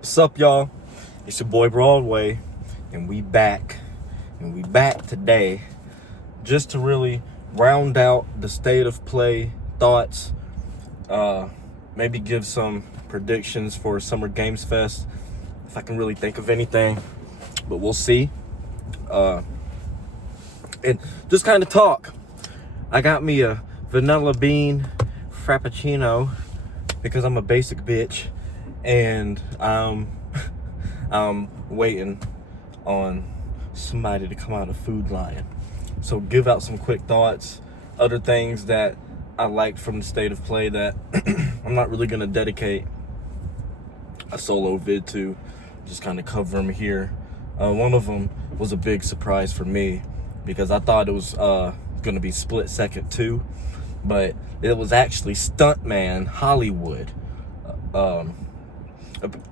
What's up, y'all? It's your boy Broadway, and we back. And we back today just to really round out the state of play thoughts. Maybe give some predictions for Summer Games Fest, if I can really think of anything. But we'll see. And just kind of talk. I got me a vanilla bean frappuccino because I'm a basic bitch. And I'm waiting on somebody to come out of Food Lion. So give out some quick thoughts, other things that I liked from the state of play that I'm not really gonna dedicate a solo vid to, just kind of cover them here. One of them was a big surprise for me because I thought it was gonna be Split Second 2, but it was actually Stuntman Hollywood.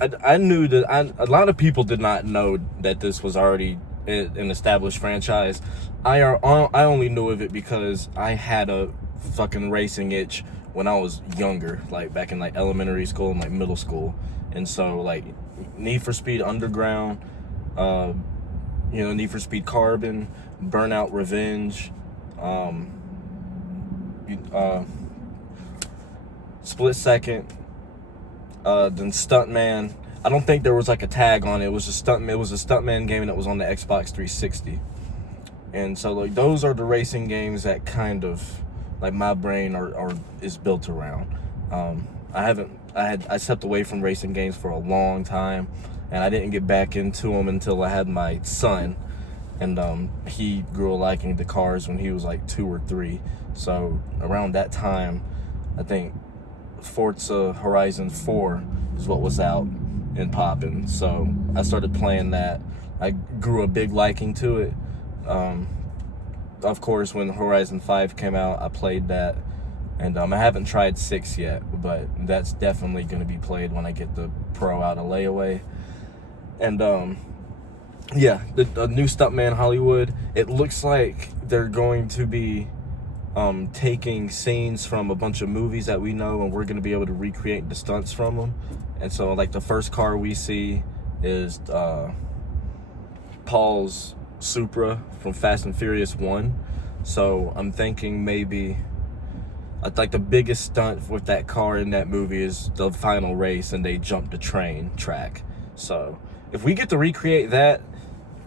I knew that a lot of people did not know that this was already an established franchise. I only knew of it because I had a fucking racing itch when I was younger, like back in like elementary school and like middle school. And so like Need for Speed Underground, Need for Speed Carbon, Burnout Revenge, Split Second, then Stuntman. I don't think there was like a tag on it. It was a Stuntman game that was on the Xbox 360. And so like those are the racing games that kind of like my brain is built around. I stepped away from racing games for a long time, and I didn't get back into them until I had my son, and he grew liking the cars when he was like 2 or 3. So around that time, I think Forza Horizon 4 is what was out and popping. So I started playing that. I grew a big liking to it. Of course, when Horizon 5 came out, I played that. And I haven't tried 6 yet, but that's definitely going to be played when I get the Pro out of layaway. And the new Stuntman Hollywood, it looks like they're going to be taking scenes from a bunch of movies that we know, and we're going to be able to recreate the stunts from them. And so like the first car we see is Paul's Supra from Fast and Furious 1. So I'm thinking maybe like the biggest stunt with that car in that movie is the final race and they jump the train track. So if we get to recreate that,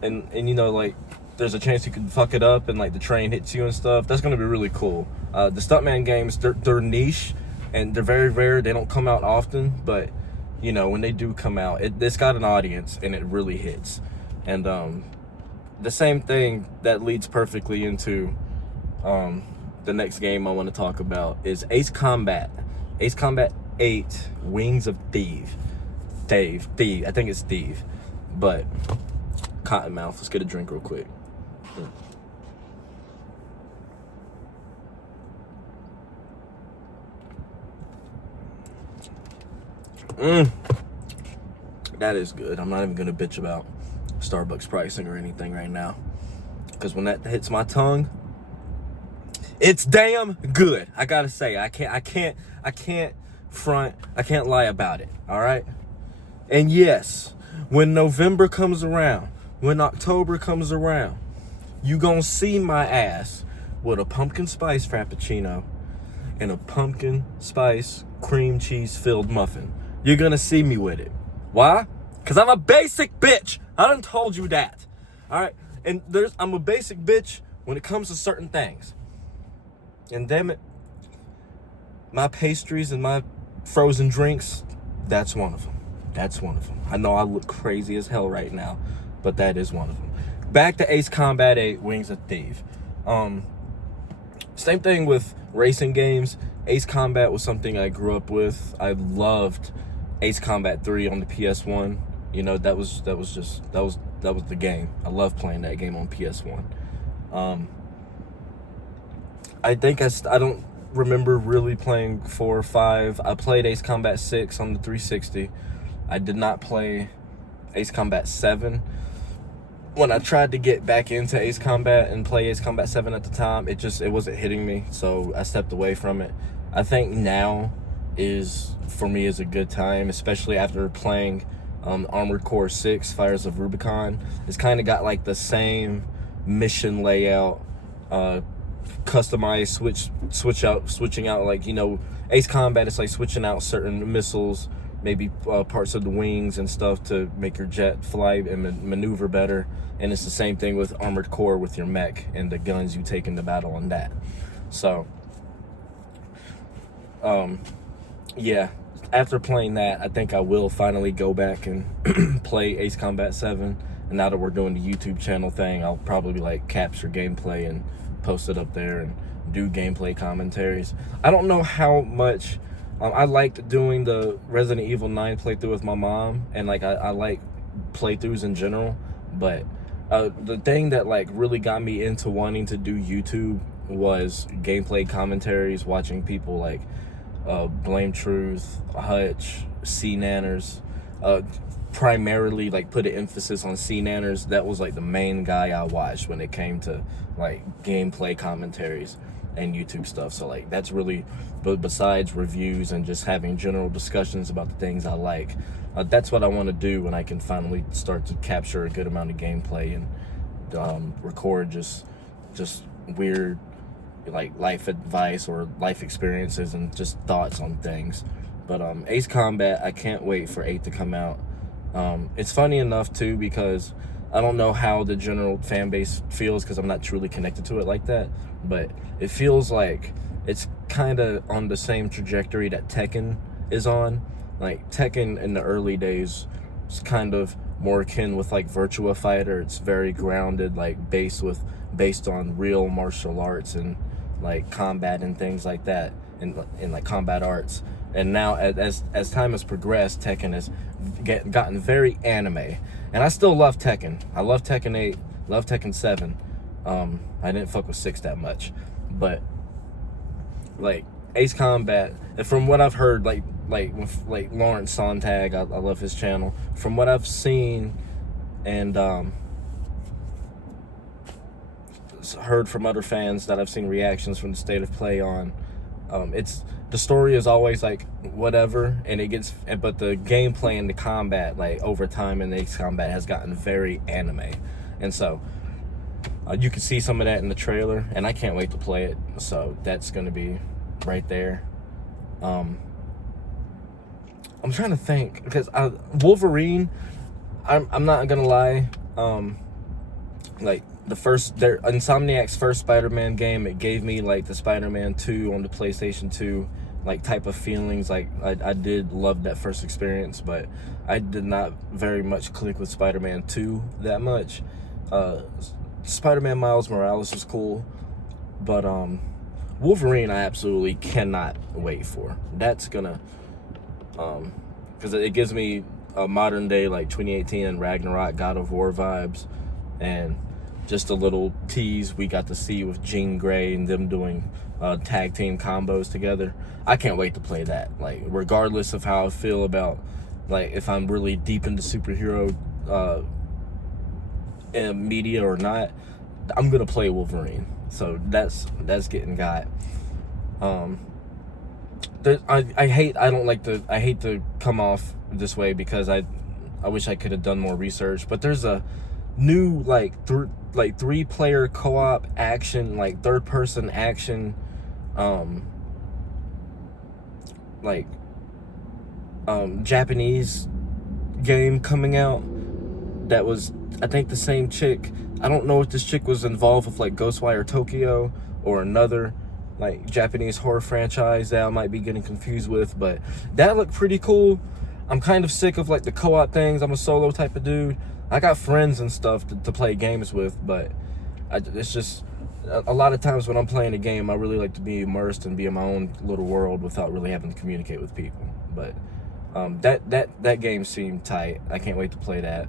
and like there's a chance you could fuck it up and like the train hits you and stuff, that's gonna be really cool. The Stuntman games, they're niche and they're very rare. They don't come out often, but when they do come out, it's got an audience and it really hits. And the same thing that leads perfectly into the next game I want to talk about is Ace Combat 8 Wings of Thieves. I think it's Steve, but Cottonmouth. Let's get a drink real quick. That is good. I'm not even gonna bitch about Starbucks pricing or anything right now, because when that hits my tongue, it's damn good. I gotta say, I can't front. I can't lie about it. All right. And yes, when November comes around, when October comes around, you gonna see my ass with a pumpkin spice frappuccino and a pumpkin spice cream cheese filled muffin. You're gonna see me with it. Why? Because I'm a basic bitch. I done told you that. All right. And I'm a basic bitch when it comes to certain things. And damn it, my pastries and my frozen drinks, that's one of them. That's one of them. I know I look crazy as hell right now, but that is one of them. Back to Ace Combat 8 Wings of Thieves. Same thing with racing games. Ace Combat was something I grew up with. I loved Ace Combat 3 on the PS1. That was the game. I love playing that game on PS1. I think I don't remember really playing 4 or 5. I played Ace Combat 6 on the 360. I did not play Ace Combat 7. When I tried to get back into Ace Combat and play Ace Combat 7 at the time, it wasn't hitting me, so I stepped away from it. I think now for me is a good time, especially after playing Armored Core 6, Fires of Rubicon. It's kind of got like the same mission layout, customized switching out, like, you know, Ace Combat is like switching out certain missiles, maybe parts of the wings and stuff to make your jet fly and maneuver better. And it's the same thing with Armored Core with your mech and the guns you take into battle on that. So yeah, after playing that, I think I will finally go back and play Ace Combat 7. And now that we're doing the YouTube channel thing, I'll probably like capture gameplay and post it up there and do gameplay commentaries. I don't know how much I liked doing the Resident Evil 9 playthrough with my mom, and like I like playthroughs in general, but the thing that like really got me into wanting to do YouTube was gameplay commentaries, watching people like Blame Truth, Hutch, C Nanners, primarily like put an emphasis on C Nanners. That was like the main guy I watched when it came to like gameplay commentaries and YouTube stuff. So like that's really, but besides reviews and just having general discussions about the things I like, that's what I want to do when I can finally start to capture a good amount of gameplay and record just weird like life advice or life experiences and just thoughts on things. But Ace Combat, I can't wait for 8 to come out. It's funny enough too, because I don't know how the general fan base feels because I'm not truly connected to it like that, but it feels like it's kind of on the same trajectory that Tekken is on. Like Tekken in the early days was kind of more akin with like Virtua Fighter. It's very grounded, like based on real martial arts and like combat and things like that, and like combat arts. And now as time has progressed, Tekken has gotten very anime. And I still love Tekken. I love Tekken 8, love Tekken 7. I didn't fuck with 6 that much. But like Ace Combat, and from what I've heard, like Lawrence Sontag, I love his channel. From what I've seen and heard from other fans that I've seen reactions from the State of Play on, it's the story is always like whatever, and it gets, but the gameplay and the combat like over time in the Ace Combat has gotten very anime. And so you can see some of that in the trailer, and I can't wait to play it. So that's gonna be right there. I'm trying to think, because Wolverine, I'm not gonna lie, like Insomniac's first Spider-Man game, it gave me like the Spider-Man 2 on the PlayStation 2 like type of feelings. Like I did love that first experience, but I did not very much click with Spider-Man 2 that much. Spider-Man Miles Morales was cool, but Wolverine I absolutely cannot wait for. That's gonna because it gives me a modern day like 2018 and Ragnarok God of War vibes, and just a little tease we got to see with Jean Grey and them doing tag team combos together. I can't wait to play that. Like regardless of how I feel about, like, if I'm really deep into superhero media or not, I'm gonna play Wolverine. So that's getting got. I hate to come off this way because I wish I could have done more research, but there's a new like 3-player co-op action, like third-person action, Japanese game coming out that was, I think, the same chick. I don't know if this chick was involved with like Ghostwire Tokyo or another like Japanese horror franchise that I might be getting confused with, but that looked pretty cool. I'm kind of sick of like the co-op things. I'm a solo type of dude. I got friends and stuff to play games with, but it's just a lot of times when I'm playing a game, I really like to be immersed and be in my own little world without really having to communicate with people. But that game seemed tight. I can't wait to play that.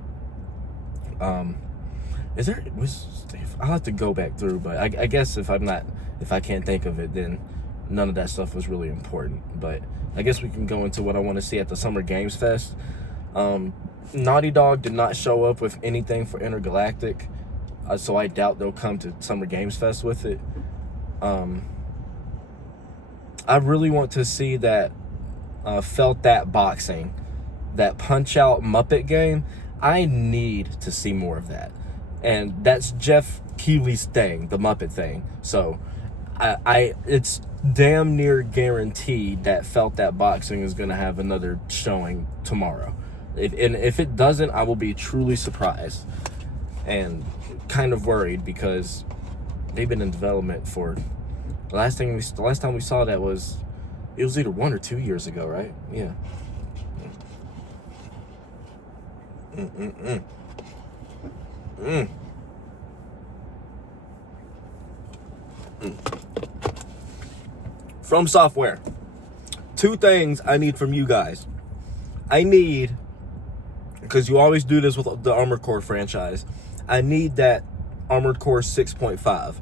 I'll have to go back through, but I guess if I can't think of it, then none of that stuff was really important. But I guess we can go into what I want to see at the Summer Games Fest. Naughty Dog did not show up with anything for Intergalactic, so I doubt they'll come to Summer Games Fest with it. I really want to see that Felt That Boxing that Punch-Out Muppet game. I need to see more of that. And that's Jeff Keighley's thing, the Muppet thing. So it's damn near guaranteed that Felt That Boxing is going to have another showing tomorrow. If it doesn't, I will be truly surprised and kind of worried, because they've been in development for the last time we saw that was either 1 or 2 years ago, right? Yeah. From Software, 2 things I need from you guys. I need, because you always do this with the Armored Core franchise, I need that Armored Core 6.5,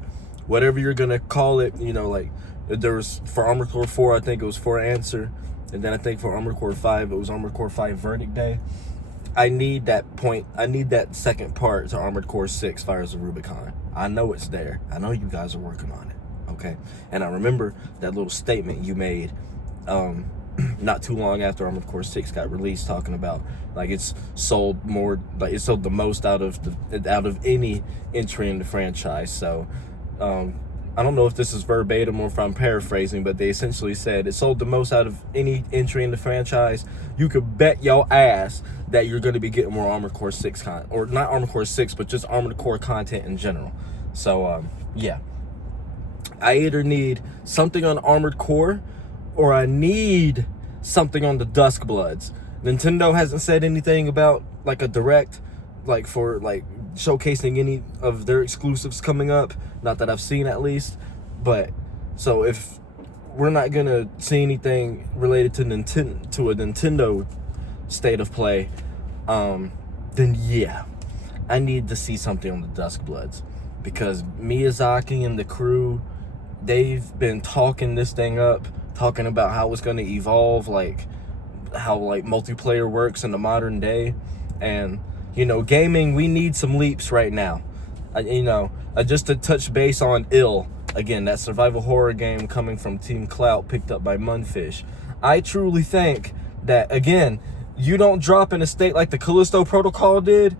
whatever you're gonna call it. You know, like there was for Armored Core 4, I think it was For Answer, and then I think for Armored Core 5 it was Armored Core 5 Verdict Day. I need that second part to Armored Core 6 Fires of Rubicon. I know it's there. I know you guys are working on it, okay? And I remember that little statement you made not too long after Armored Core 6 got released, talking about like it's sold the most out of any entry in the franchise. So I don't know if this is verbatim or if I'm paraphrasing, but they essentially said it sold the most out of any entry in the franchise. You could bet your ass that you're going to be getting more Armored Core 6 content, or not Armored Core 6, but just Armored Core content in general. So yeah, I either need something on Armored Core, or I need something on the Duskbloods. Nintendo hasn't said anything about like a direct, like for like showcasing any of their exclusives coming up. Not that I've seen, at least. But so if we're not gonna see anything related to a Nintendo state of play, then yeah, I need to see something on the Duskbloods, because Miyazaki and the crew, they've been talking this thing up, talking about how it's going to evolve, like how like multiplayer works in the modern day. And you know, gaming, we need some leaps right now. Just to touch base on Ill again, that survival horror game coming from Team Clout, picked up by Munfish. I truly think that, again, you don't drop in a state like the Callisto Protocol did,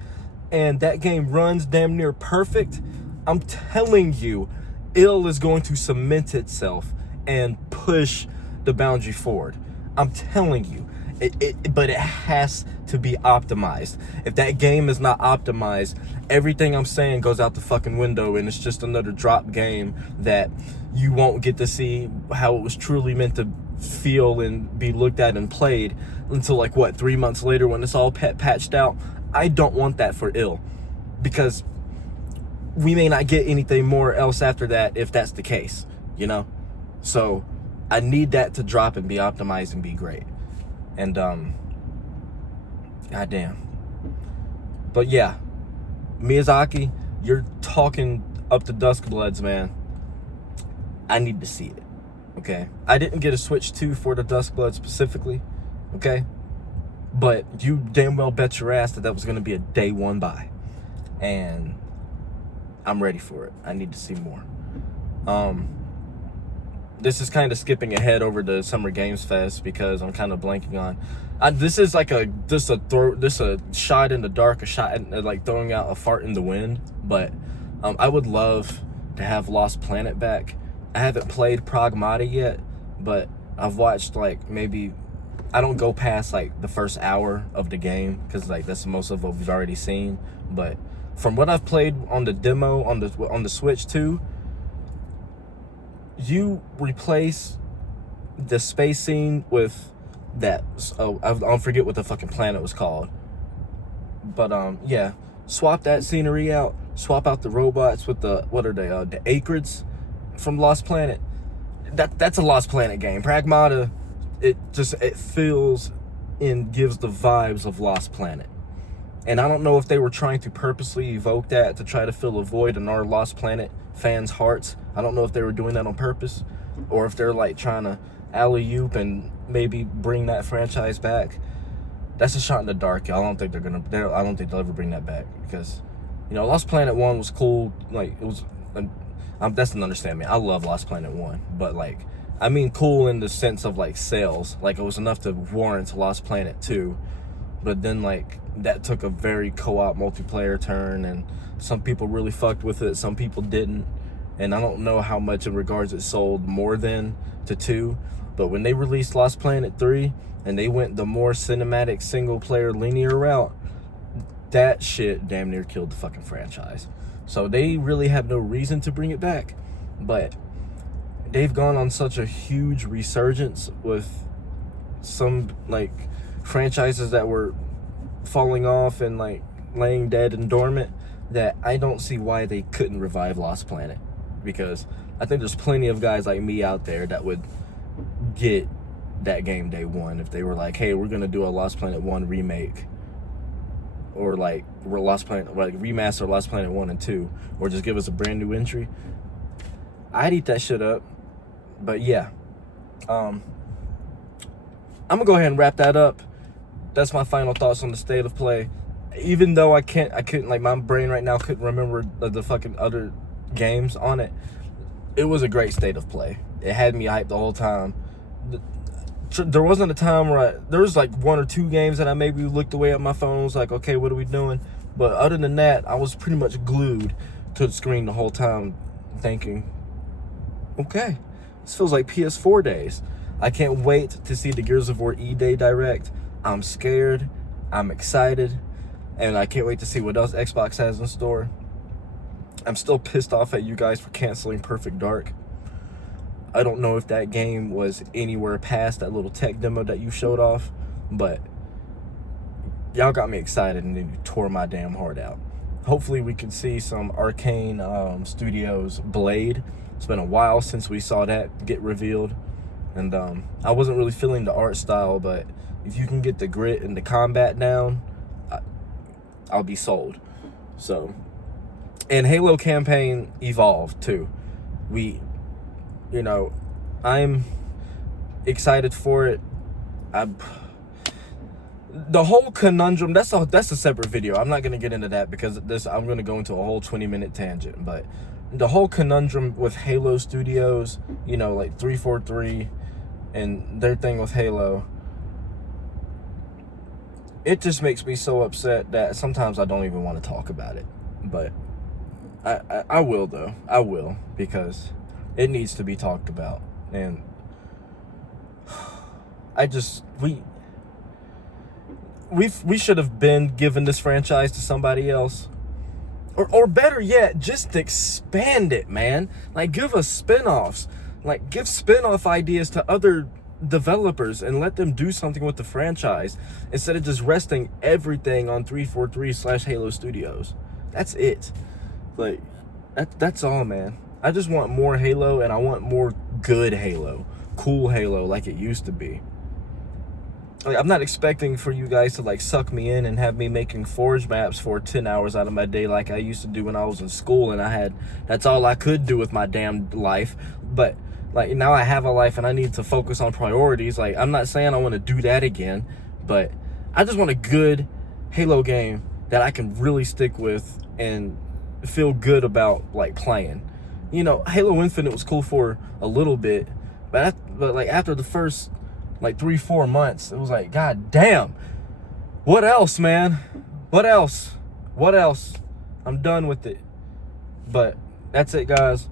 and that game runs damn near perfect. I'm telling you, Ill is going to cement itself and push the boundary forward. I'm telling you. But it has to be optimized. If that game is not optimized, everything I'm saying goes out the fucking window, and it's just another drop game that you won't get to see how it was truly meant to feel and be looked at and played until like 3 months later when it's all patched out. I don't want that for Ill, because we may not get anything more else after that if that's the case, you know? So I need that to drop and be optimized and be great. And goddamn. But yeah, Miyazaki, you're talking up the Duskbloods, man. I need to see it. Okay, I didn't get a Switch 2 for the Duskbloods specifically. Okay, but you damn well bet your ass that was gonna be a day one buy, and I'm ready for it. I need to see more. This is kind of skipping ahead over the Summer Games Fest, because I'm kind of blanking on. This is like a shot in the dark, like throwing out a fart in the wind. But I would love to have Lost Planet back. I haven't played Pragmata yet, but I've watched like maybe, I don't go past like the first hour of the game, because like that's most of what we've already seen. But from what I've played on the demo on the Switch 2. You replace the space scene with that. I don't forget what the fucking planet was called. But yeah, swap that scenery out. Swap out the robots with the, what are they? The Acrids from Lost Planet. That's a Lost Planet game. Pragmata, it feels and gives the vibes of Lost Planet. And I don't know if they were trying to purposely evoke that to try to fill a void in our Lost Planet fans' hearts. I don't know if they were doing that on purpose, or if they're like trying to alley-oop and maybe bring that franchise back. That's a shot in the dark, y'all. I don't think they'll ever bring that back, because, you know, Lost Planet 1 was cool. Like, it was, that's an understatement. I love Lost Planet 1, but like, I mean cool in the sense of like sales. Like, it was enough to warrant Lost Planet 2. but then like that took a very co-op multiplayer turn, and some people really fucked with it, some people didn't, and I don't know how much in regards it sold more than to 2, but when they released Lost Planet 3 and they went the more cinematic single player linear route, that shit damn near killed the fucking franchise. So they really have no reason to bring it back, but they've gone on such a huge resurgence with some like franchises that were falling off and like laying dead and dormant, that I don't see why they couldn't revive Lost Planet, because I think there's plenty of guys like me out there that would get that game day one if they were like, hey, we're gonna do a Lost Planet 1 remake, or like we're Lost Planet, like remaster Lost Planet 1 and 2, or just give us a brand new entry. I'd eat that shit up. But yeah, I'm gonna go ahead and wrap that up. That's my final thoughts on the state of play. Even though I couldn't, like, my brain right now couldn't remember the fucking other games on it. It was a great state of play. It had me hyped the whole time. There wasn't a time where there was like 1 or 2 games that I maybe looked away at my phone, was like, okay, what are we doing? But other than that, I was pretty much glued to the screen the whole time, thinking, okay, this feels like PS4 days. I can't wait to see the Gears of War E-Day Direct. I'm scared, I'm excited, and I can't wait to see what else Xbox has in store. I'm still pissed off at you guys for canceling Perfect Dark. I don't know if that game was anywhere past that little tech demo that you showed off, but y'all got me excited and then you tore my damn heart out. Hopefully we can see some Arcane Studios Blade. It's been a while since we saw that get revealed, and I wasn't really feeling the art style, but if you can get the grit and the combat down, I'll be sold. So, and Halo campaign evolved too. I'm excited for it. The whole conundrum, that's a separate video. I'm not gonna get into that because I'm gonna go into a whole 20-minute tangent. But the whole conundrum with Halo Studios, like 343 and their thing with Halo, it just makes me so upset that sometimes I don't even want to talk about it. But I will though. I will, because it needs to be talked about. And we should have been given this franchise to somebody else. Or better yet, just expand it, man. Like, give us spin-offs. Like, give spin-off ideas to other developers and let them do something with the franchise instead of just resting everything on 343/Halo Studios. That's it. Like, that's all, man. I just want more Halo, and I want more good Halo. Cool Halo like it used to be. Like, I'm not expecting for you guys to like suck me in and have me making Forge maps for 10 hours out of my day like I used to do when I was in school, and that's all I could do with my damn life. But like, now I have a life and I need to focus on priorities. Like, I'm not saying I want to do that again, but I just want a good Halo game that I can really stick with and feel good about like playing. Halo Infinite was cool for a little bit, but like after the first like 3-4 months, it was like, god damn, what else, man? What else? I'm done with it. But that's it, guys.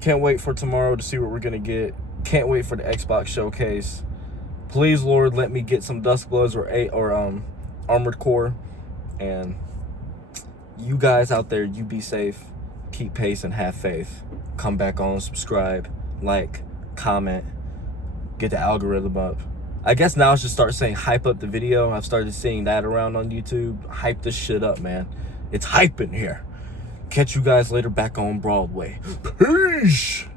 Can't wait for tomorrow to see what we're gonna get. Can't wait for the Xbox showcase. Please, Lord, let me get some Duskbloods or Armored Core. And you guys out there, you be safe, keep pace, and have faith. Come back on, subscribe, like, comment, get the algorithm up. I guess now I should start saying hype up the video. I've started seeing that around on YouTube. Hype this shit up, man. It's hype in here. Catch you guys later back on Broadway. Peace!